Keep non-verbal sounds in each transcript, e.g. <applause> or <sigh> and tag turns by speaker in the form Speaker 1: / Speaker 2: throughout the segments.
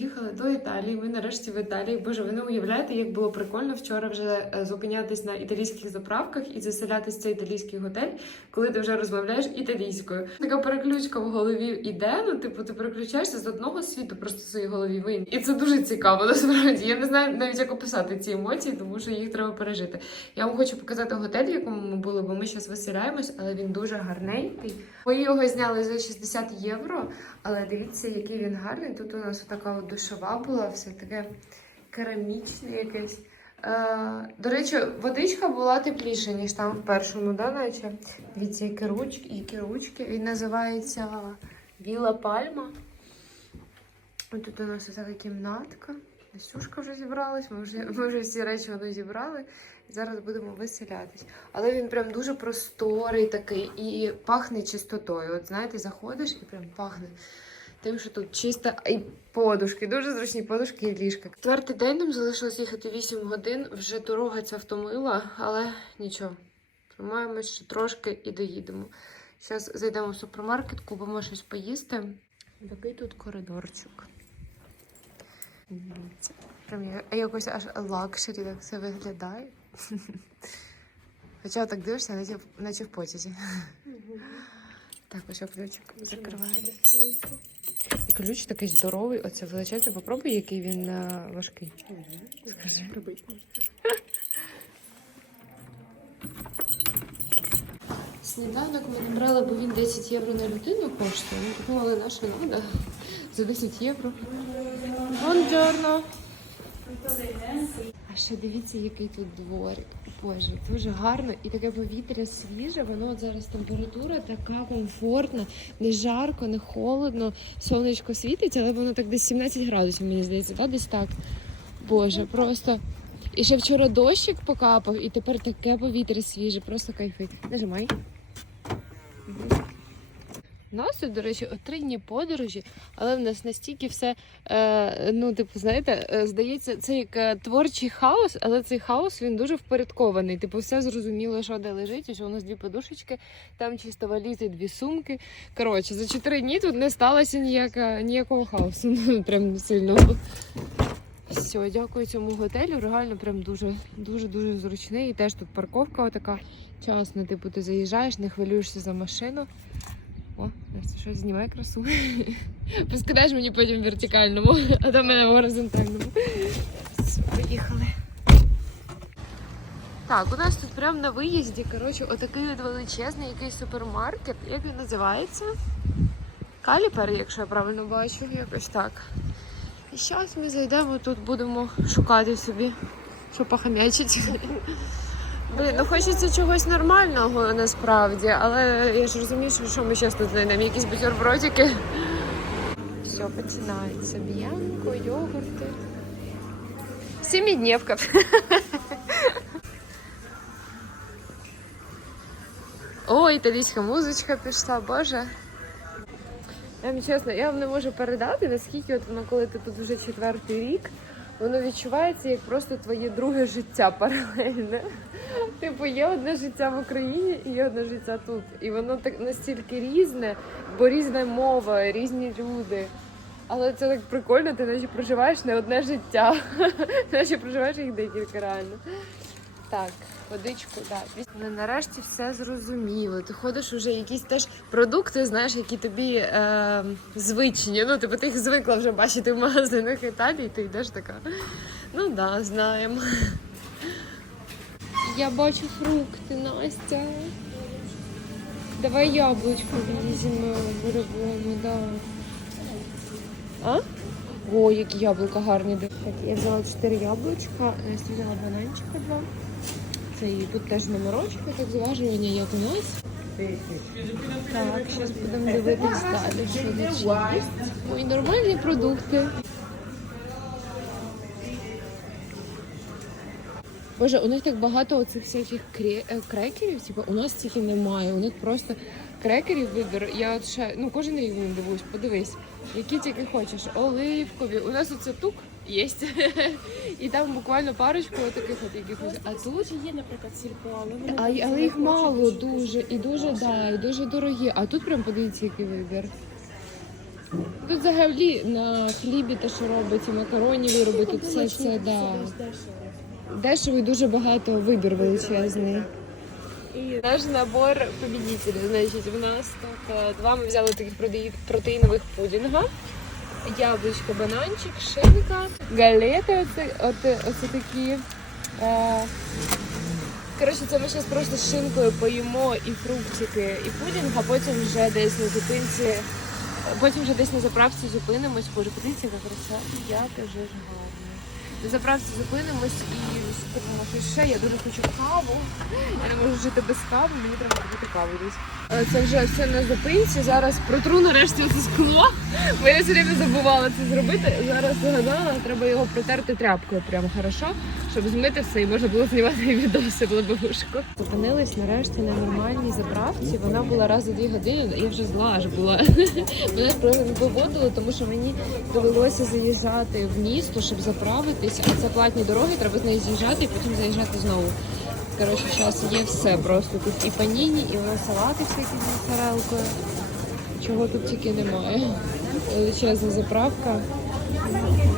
Speaker 1: доїхали до Італії. Ми нарешті в Італії. Боже, ви не уявляєте, як було прикольно вчора вже е, зупинятись на італійських заправках і заселятись в цей італійський готель, коли ти вже розмовляєш італійською. Така переключка в голові іде. Ну, типу, ти переключаєшся з одного світу, просто в своїй голові в інший. І це дуже цікаво. <laughs> Насправді я не знаю навіть як описати ці емоції, тому що їх треба пережити. Я вам хочу показати готель, в якому ми були, бо ми зараз виселяємось, але він дуже гарненький. Ми його зняли за 60 євро, але дивіться, який він гарний. Тут у нас така душова була, все таке керамічне якесь. Е, до речі, водичка була тепліша, ніж там в першому, да, наче. Дивіться, які ручки, які ручки. Він називається Віла Пальма. Ось Тут у нас така кімнатка. Настюшка вже зібралась, ми вже, ми вже всі речі воно зібрали. Зараз будемо виселятись. Але він прям дуже просторий такий і пахне чистотою. От знаєте, заходиш і прям пахне тим, що тут чисто і подушки, дуже зручні подушки і ліжка. Четвертий день нам залишилось їхати 8 годин. Вже дорога ця втомила, але нічого. Тримаємось ще трошки і доїдемо. Зараз зайдемо в супермаркет, купимо щось поїсти. Такий тут коридорчик. Дивіться. Прям якось аж лакшері так все виглядає. Хоча так дивишся, наче, наче в потязі. Так, ось ключик закриваємо. І ключ такий здоровий, оце величезний. Попробуй, який він е, важкий. Скажи. Сніданок ми не брали, бо він 10 євро на людину коштує. Ми подумали, на що за 10 євро. Бонджорно! А ще дивіться, який тут дворик. Боже, дуже гарно і таке повітря свіже. Воно от зараз температура така комфортна, не жарко, не холодно. Сонечко світить, але воно так десь 17 градусів, мені здається, да? десь так. Боже, просто. І ще вчора дощик покапав, і тепер таке повітря свіже, просто кайфить. Нажимай. Нас до речі, три дні подорожі, але в нас настільки все, е, ну, типу, знаєте, е, здається, це як е, творчий хаос, але цей хаос він дуже впорядкований. Типу, все зрозуміло, що де лежить, і що у нас дві подушечки, там чисто валізи, дві сумки. Коротше, за чотири дні тут не сталося ніяка, ніякого хаосу. <laughs> Ну, прям сильно. Все, дякую цьому готелю. Реально прям дуже, дуже, зручний. І теж тут парковка така часна. Типу, ти заїжджаєш, не хвилюєшся за машину. О, Настя, щось знімає красу. <laughs> Поскидаєш мені потім в вертикальному, а до мене в горизонтальному. Поїхали. Так, у нас тут прямо на виїзді, коротше, отакий от величезний якийсь супермаркет. Як він називається? Каліпер, якщо я правильно бачу, якось так. І зараз ми зайдемо тут, будемо шукати собі, що похамячить. Блін, ну хочеться чогось нормального насправді, але я ж розумію, що, ми зараз тут знайдемо якісь бутербродики. Все, починається. Б'янко, йогурти. Сіміднівка. О, італійська музичка пішла, боже. Я вам чесно, я вам не можу передати, наскільки от воно, коли ти тут вже четвертий рік, воно відчувається як просто твоє друге життя паралельне. Типу, є одне життя в Україні і є одне життя тут. І воно так настільки різне, бо різна мова, різні люди. Але це так прикольно, ти наче проживаєш не одне життя, <laughs> наче проживаєш їх декілька реально. Так, водичку, так. Але нарешті все зрозуміло. Ти ходиш уже якісь теж продукти, знаєш, які тобі е, звичні. Ну, типу, ти їх звикла вже бачити в магазинах Італії, ти йдеш така. Ну да, знаємо. Я бачу фрукти, Настя. Давай яблучко візьмемо, беремо, да. А? О, які яблука гарні. Так, я взяла 4 яблучка, Настя взяла бананчика два. Це і тут теж номерочки, так зважування, як у нас. Так, зараз будемо дивитись далі, що тут. Ой, нормальні продукти. Боже, у них так багато оцих всяких кре- е, крекерів, типу, у нас стільки немає. У них просто крекерів вибір. Я от ще ну кожен рік не дивуюсь, подивись, які тільки хочеш. Оливкові. У нас оце тук є. <laughs> І там буквально парочку таких от якихось. А тут
Speaker 2: Є, наприклад, сільпо, але
Speaker 1: але їх мало дуже і дуже да, і дуже дорогі. А тут прям подивіться, який вибір. Тут взагалі на хлібі те, що робить, і макароні вироби, тут все це да. Дешево і дуже багато вибір величезний. І наш набор победителів. Значить, у нас тут е, два ми взяли таких протеїнових пудінга. Яблучко, бананчик, шинка, галети, оце, оце, такі. Е, Коротше, це ми зараз просто шинкою поїмо і фруктики, і пудінг, а потім вже десь на зупинці, потім вже десь на заправці зупинимось. Боже, подивіться, яка краса, яке вже ж гарне. На заправці зупинимось і купимо щось ще. Я дуже хочу каву. Я не можу жити без кави, мені треба робити каву десь. Е, Це вже все на зупинці. Зараз протру нарешті оце скло. Бо я все время забувала це зробити. Зараз згадала, треба його протерти тряпкою прямо хорошо, щоб змити все і можна було знімати відоси вушко. Зупинились нарешті на нормальній заправці. Вона була раз за дві години. Я вже зла аж була. Мене виводили, тому що мені довелося заїжджати в місто, щоб заправитись. А це платні дороги, треба з неї з'їжджати і потім заїжджати знову. Коротше, зараз є все просто. Тут і паніні, і салати всякі з моцарелкою. Чого тут тільки немає. Величезна заправка.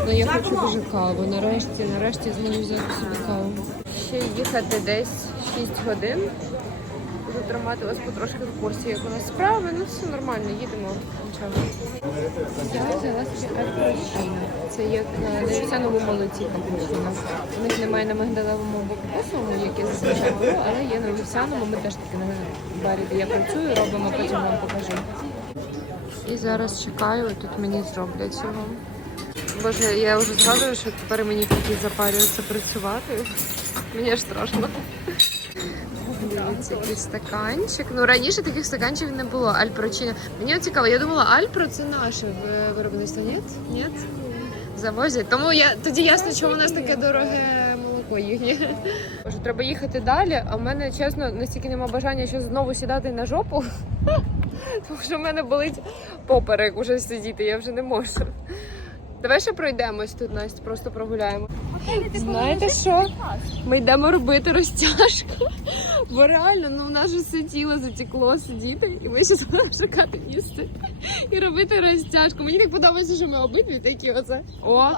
Speaker 1: Ну я хочу дуже каву. Нарешті, нарешті зможу взяти собі каву. Ще їхати десь 6 годин. Буду тримати вас потрошки в курсі, як у нас справи. Ну все нормально, їдемо. Нічого. Я взяла собі. Це як на вівсяному молоці капучино. У них немає на мигдалевому кокосовому, як я зазвичай але є на вівсяному. Ми теж таки на барі, де я працюю, робимо, потім вам покажу. І зараз чекаю, тут мені зроблять цього. Боже, я вже згадую, що тепер мені такі запарюються працювати. Мені аж страшно. Дивіться, який стаканчик. Ну раніше таких стаканчиків не було. Альпрочино. Мені цікаво, я думала, Альпро це наше виробництво. Ні? Ні? Завозять. Тому я тоді ясно, чому у нас таке дороге молоко їхнє. Може, треба їхати далі, а в мене чесно настільки нема бажання ще знову сідати на жопу. <laughs> Тому що в мене болить поперек уже сидіти, я вже не можу. Давай ще пройдемось тут, Настя, просто прогуляємо. Знаєте що? Ми йдемо робити розтяжку. Бо реально, ну у нас же все тіло затекло сидіти, і ми ще будемо шукати місце і робити розтяжку. Мені так подобається, що ми обидві такі оце. О!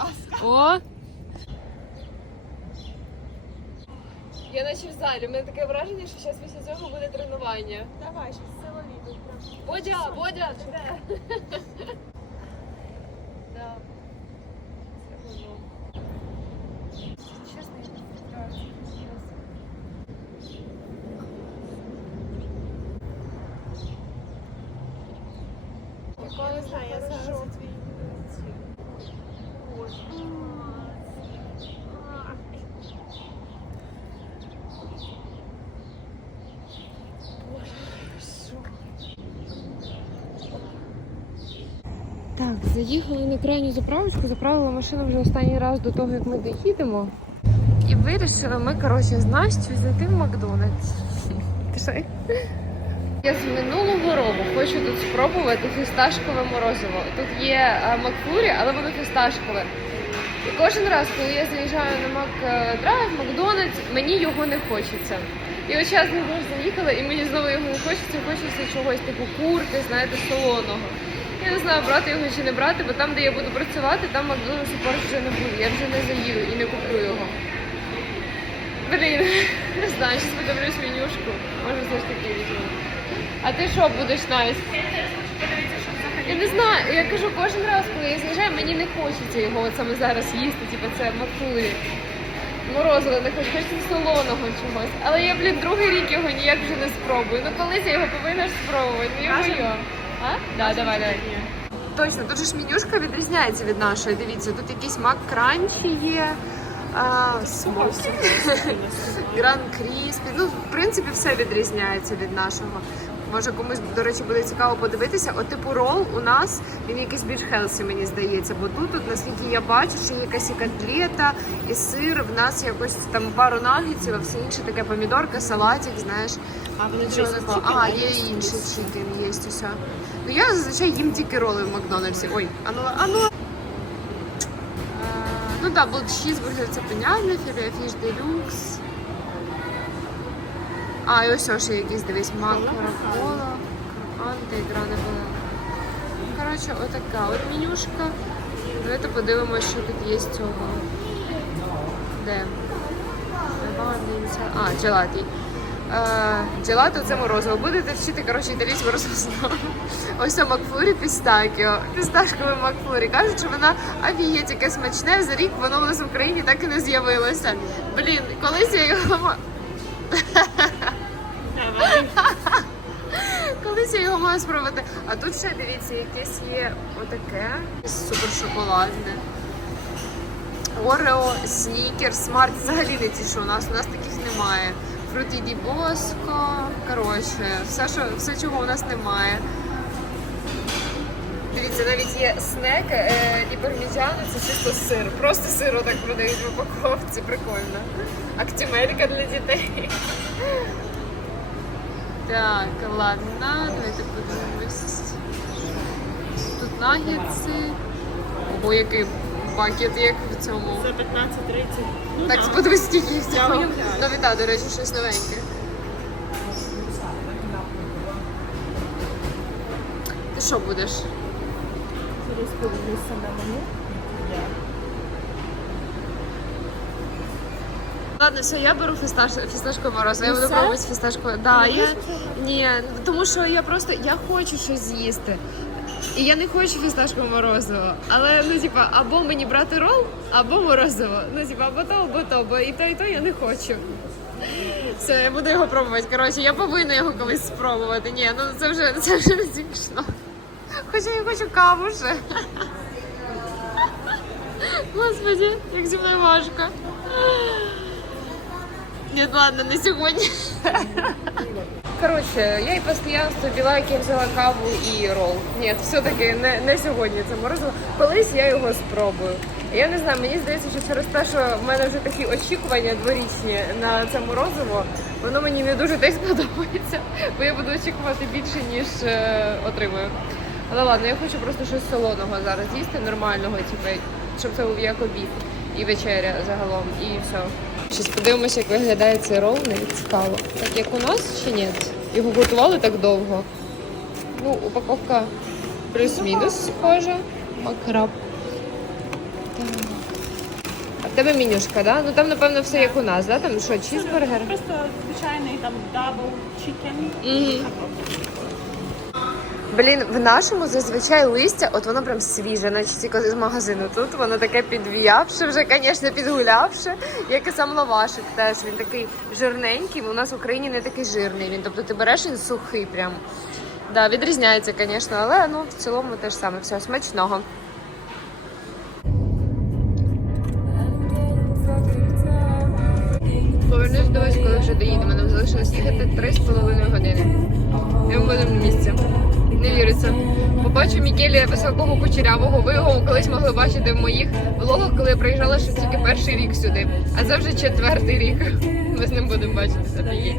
Speaker 1: О! Я наче в залі. У мене таке враження, що зараз після цього буде тренування.
Speaker 2: Давай, сила ліду.
Speaker 1: Бодя, Бодя, ти де? Да. Це воно.
Speaker 2: Чесно, я не знаю.
Speaker 1: Якою
Speaker 2: Не знаю, я зараз за твій
Speaker 1: Так, заїхали на крайню заправочку, заправила машину вже останній раз до того, як ми доїдемо. І вирішили ми, коротше, з Настю зайти в Макдональдс. Пішли? Я з минулого року хочу тут спробувати фісташкове морозиво. Тут є е, Макфлурі, але воно фісташкове. І кожен раз, коли я заїжджаю на Мак е, Макдональдс, мені його не хочеться. І от зараз ми заїхали, і мені знову його не хочеться, хочеться чогось типу курки, знаєте, солоного. Я не знаю, брати його чи не брати, бо там, де я буду працювати, там Макдональдсу поруч вже не буде. Я вже не заїду і не куплю його. Блін, <laughs> не знаю, зараз подивлюсь менюшку. Може все ж таки візьму. А ти що будеш Настя? Я не знаю, я кажу кожен раз, коли я заїжджаю, мені не хочеться його от саме зараз їсти, типу це макфлурі. Морозиво не хочу, хочеться солоного чогось. Але я, блін, другий рік його ніяк вже не спробую. Ну колись я його повинна ж спробувати. Ну його? А? Да, давай, давай. Точно, тут же ж менюшка відрізняється від нашої. Дивіться, тут якісь мак кранчі є. <laughs> Гран Кріспі. Ну, в принципі, все відрізняється від нашого. Може комусь, до речі, буде цікаво подивитися. От типу рол у нас він якийсь більш хелсі, мені здається. Бо тут, от, наскільки я бачу, що є якась і котлета, і сир. В нас якось там пару наггетсів, а все інше таке помідорка, салатик, знаєш.
Speaker 2: А вони
Speaker 1: Нічого такого. А, є і інший чікен, є усе. Ну я зазвичай їм тільки роли в Макдональдсі. Ой, а ну, а ну. Е, Ну так, да, це понятно, філе фіш делюкс. А, і ось ще якийсь, дивись, мак, кола, кроканти, ігра не була. Коротше, отака от менюшка. Давайте подивимося, що тут є з цього. Де? А, джелаті. Е, Джелато це морозиво. Будете вчити, коротше, італійську морозиво. Ось це Макфлурі пістакіо. Пісташкове Макфлурі. Кажуть, що вона офігеть, яке смачне. За рік воно у нас в Україні так і не з'явилося. Блін, колись я його <laughs> Спробувати. А тут ще дивіться, якесь є отаке супер шоколадне. Орео, снікерс, смарт взагалі не ті, що у нас. У нас таких немає. Фруті ді боско. Коротше, все, що, все, чого у нас немає. Дивіться, навіть є снек е, і парміджано, це чисто сир. Просто сир отак продають в упаковці, прикольно. Актимелька для дітей. Так, ладно, давайте нагетси. Ого, який пакет, як в цьому.
Speaker 2: За 15-30. Ну,
Speaker 1: Так, подивись, скільки їх
Speaker 2: уявляю.
Speaker 1: Новіта, до речі, щось новеньке. Ти що будеш?
Speaker 2: Зараз подивлюся на меню.
Speaker 1: Ладно, все, я беру фісташ, фісташкове морозиво. Я буду
Speaker 2: все?
Speaker 1: пробувати фісташкове. Да, я... Ні, тому що я просто я хочу щось з'їсти. І я не хочу фісташкове морозиво. Але ну типа, або мені брати рол, або морозиво. Ну, типа, або то, або то, бо і то, і то я не хочу. Все, я буду його пробувати. Коротше, я повинна його колись спробувати. Ні, ну це вже це вже не смішно. Хоча я хочу каву ще. Господи, як зі мною важко. Ні, ладно, не сьогодні. Коротше, я і постоянство біла, як я взяла каву і рол. Ні, все-таки не, не сьогодні це морозиво. Колись я його спробую. Я не знаю, мені здається, що через те, що в мене вже такі очікування дворічні на це морозиво, воно мені не дуже десь <laughs> подобається, бо я буду очікувати більше, ніж е, отримую. Але ладно, я хочу просто щось солоного зараз їсти, нормального, типу, щоб це був як обід і вечеря загалом, і все. Щось подивимося, як виглядає цей рол, навіть цікаво. Так як у нас чи ні? Його готували так довго. Ну, упаковка плюс-мінус схожа. Макраб. Так. А в тебе менюшка, да? Ну там, напевно, все як у нас, да? Там що, чізбургер?
Speaker 2: Просто звичайний там дабл чикен.
Speaker 1: Мгм. Блін, в нашому зазвичай листя, от воно прям свіже, наче тільки з магазину. Тут воно таке підв'явше, вже, звісно, підгулявше, як і сам лавашик теж. Він такий жирненький. У нас в Україні не такий жирний. Він, тобто ти береш він сухий прям. Да, відрізняється, звісно, але ну в цілому те ж саме. Все, смачного. Повернусь до вас, коли вже доїдемо. Нам залишилось їхати 3,5 години. І ми будемо на місці. Віриться. Побачу Мікелія високого кучерявого. Ви його колись могли бачити в моїх влогах, коли я приїжджала ще тільки перший рік сюди. А це вже четвертий рік. <laughs> Ми з ним будемо бачитися. Офігеть.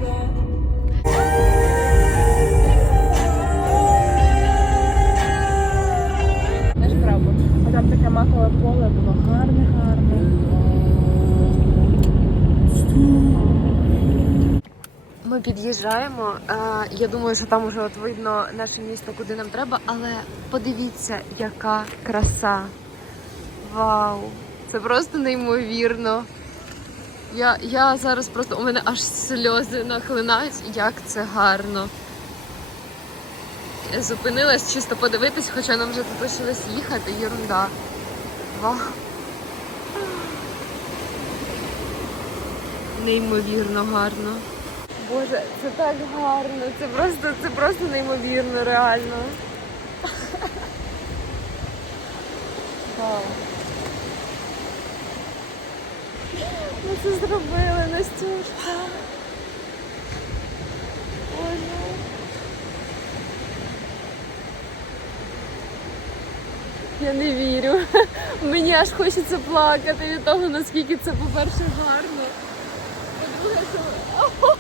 Speaker 2: Наш прапор. Там таке макове поле було гарне, гарне.
Speaker 1: Ми під'їжджаємо. Е, Я думаю, що там уже от видно наше місто, куди нам треба. Але подивіться, яка краса. Вау! Це просто неймовірно. Я, я зараз просто у мене аж сльози нахлинають, як це гарно. Я зупинилась чисто подивитись, хоча нам вже тут лишилось їхати, єрунда. Вау. Неймовірно гарно. Боже, це так гарно. Це просто, це просто неймовірно, реально. Ми це зробили, Настюшка. Боже. Я не вірю. Мені аж хочеться плакати від того, наскільки це, по-перше, гарно. По-друге, що.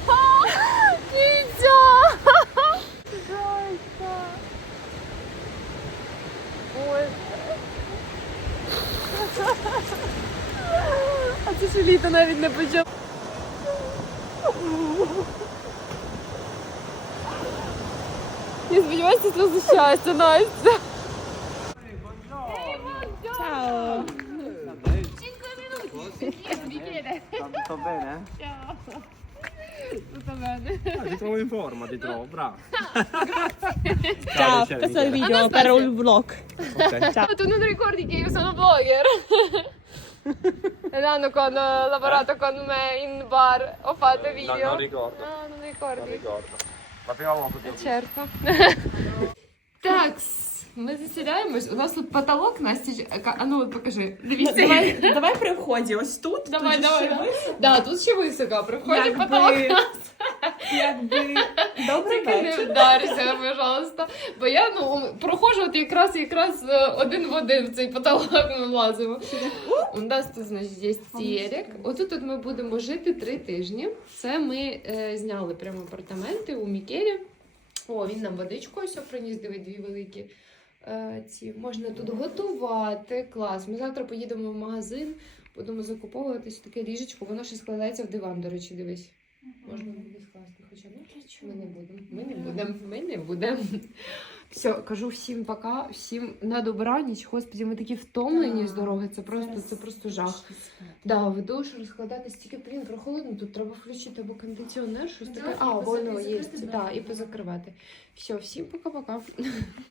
Speaker 1: А це ж літо навіть не почав. Я сподіваюся, це за щастя, Настя.
Speaker 2: Ciao.
Speaker 3: Tutto bene?
Speaker 1: Tutto bene.
Speaker 3: Ah, ti trovo in forma, ti trovo, bravo. <laughs> Grazie.
Speaker 2: Ciao,
Speaker 3: Ciao
Speaker 2: questo è il video per un vlog.
Speaker 3: Okay. <laughs>
Speaker 2: Ciao.
Speaker 1: Ma tu non ricordi che io sono vlogger? L'anno quando ho lavorato eh? con me in bar ho fatto video.
Speaker 3: No, non ricordo.
Speaker 1: Ah, no,
Speaker 3: non
Speaker 1: ricordi?
Speaker 3: Non ricordo. La prima volta che ho eh,
Speaker 1: Certo. <laughs> Tax. Ми засідаємось. У нас тут потолок, Настя. А ну от покажи. Дивіться.
Speaker 2: Давай, давай при вході, ось тут.
Speaker 1: Давай,
Speaker 2: тут
Speaker 1: давай,
Speaker 2: ще високо.
Speaker 1: Да, тут ще високо. При вході
Speaker 2: Якби-
Speaker 1: потолок.
Speaker 2: Якби добрий
Speaker 1: Тільки не
Speaker 2: вечір.
Speaker 1: пожалуйста. Бо я ну проходжу от якраз якраз е, один в один в цей потолок ми влазимо. У нас тут значить є стілек. Отут от ми будемо жити три тижні. Це ми е, зняли прямо апартаменти у Мікелі. О, він нам водичку ось приніс, диви, дві великі. Е, ці можна тут готувати. Клас. Ми завтра поїдемо в магазин, будемо закуповуватись таке ліжечко. Воно ще складається в диван, до речі, дивись. Можна буде скласти, хоча ну, ми не будемо. Ми не будемо. Ми не будемо. Все, кажу всім пока, всім на добраніч. Господі, ми такі втомлені з дороги. Це просто, це просто жах. Да, в душ розкладати стільки, блін, прохолодно, тут треба включити або кондиціонер, щось таке. А, воно є. Да, і позакривати. Все, всім пока-пока.